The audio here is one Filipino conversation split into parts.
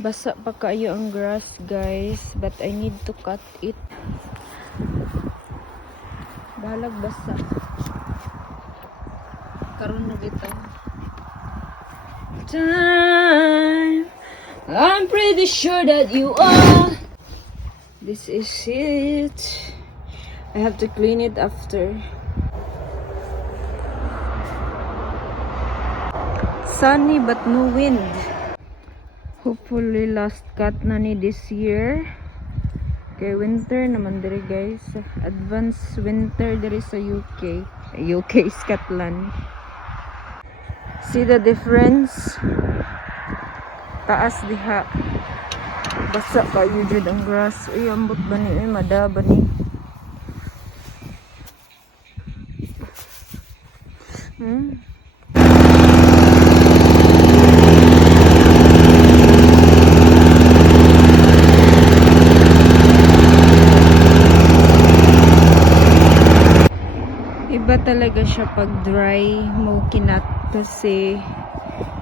Basa pa kayo ang grass, guys, but I need to cut it. Bahalag basa. Karon na bitaw. Time. I'm pretty sure that you are. This is it. I have to clean it after. Sunny but no wind. Hopefully last cut na ni this year. Kay winter naman diri, guys. Advanced winter diri sa UK. UK, Scotland. See the difference? Taas diha. Basa kayo dyan ang grass. Uy, ambot ba ni? Uy, mada ba ni? Iba talaga siya pag dry mo kinat kasi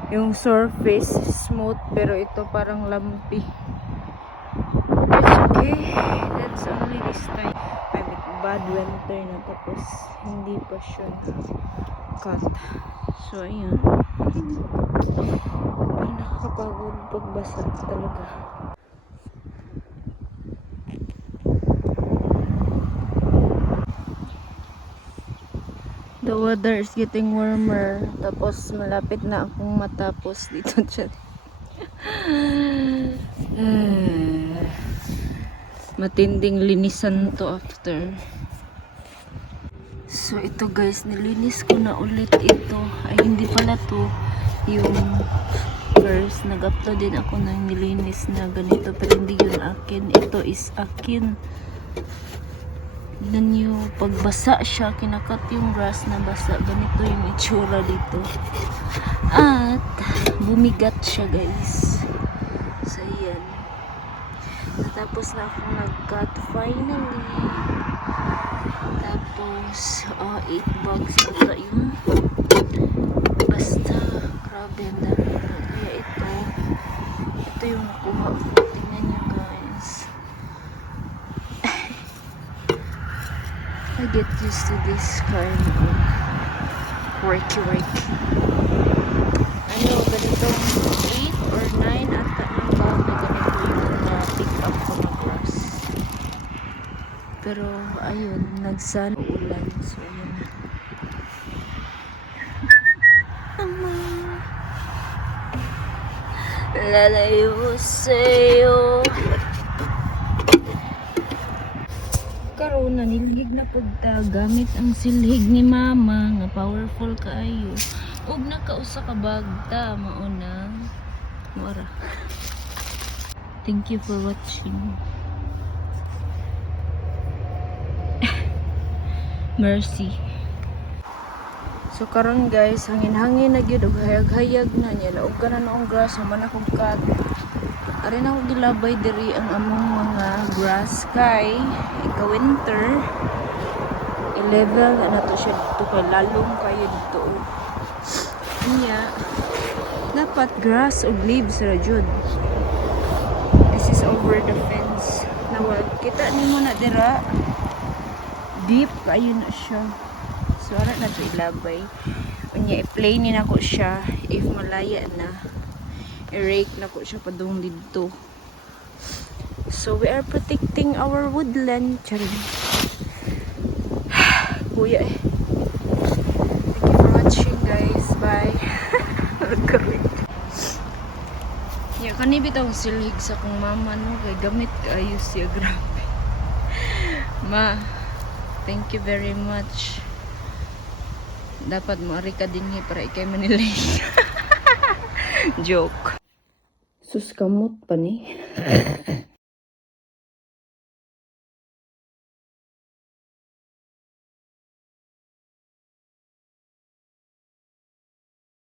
yung surface smooth pero ito parang lumpy. It's okay. That's only this time. I mean, bad winter na tapos hindi pa siya cut. So ayun. Ay, nakakapagod pagbasa talaga. The weather is getting warmer. Tapos malapit na akong matapos dito dyan. Matinding linisan to after. So ito, guys, nilinis ko na ulit ito. Ay, hindi pala to yung first. Nag-upload din ako ng nilinis na ganito. Pero hindi yun akin. Ito is akin. Tignan nyo, pagbasa siya, kinakat yung grass na basa, ganito yung itsura dito. At bumigat siya, guys. So yan. Natapos na akong nag-cut finally. Tapos 8 bags ata yun. Basta grabe ang dami. Kaya ito yung nakuha ko. Tingnan nyo, guys. I get used to this kind of worky. Ano, ganito 8 or 9 ata ng bago ganito yung pick up ko ng grass. Pero ayun, nagsan ulan. So ayun. Lalayo sa'yo. Karon na nilhig na pugta gamit ang silhig ni mama nga powerful kaayo ug nakausa ka bagta mauna mora. Thank you for watching. Mercy. So karon, guys, hangin-hangin na gyud ug hayag-hayag na niya laog ka na noong grass man akong cut. Ari na ako gilabay diri ang among mga grass kay ika-winter i-level na to siya dito kay lalong kayo dito. Kanya dapat grass o leaves ra jud. This is over the fence. Nawag kita nimo na dira. Deep kayo na siya. So ara na to ilabay. Unya i-play ni nako siya if malaya na. I-rake na ko siya padung dito. So we are protecting our woodland. Charing. Kuya eh. Thank you for watching, guys. Bye. Ya, kanibit ang silhig sa kong mama, no? Kay gamit kayo siya. Grabe. Ma, thank you very much. Dapat maari ka din para ikay manilay. Joke. Sus, kamot pa ni.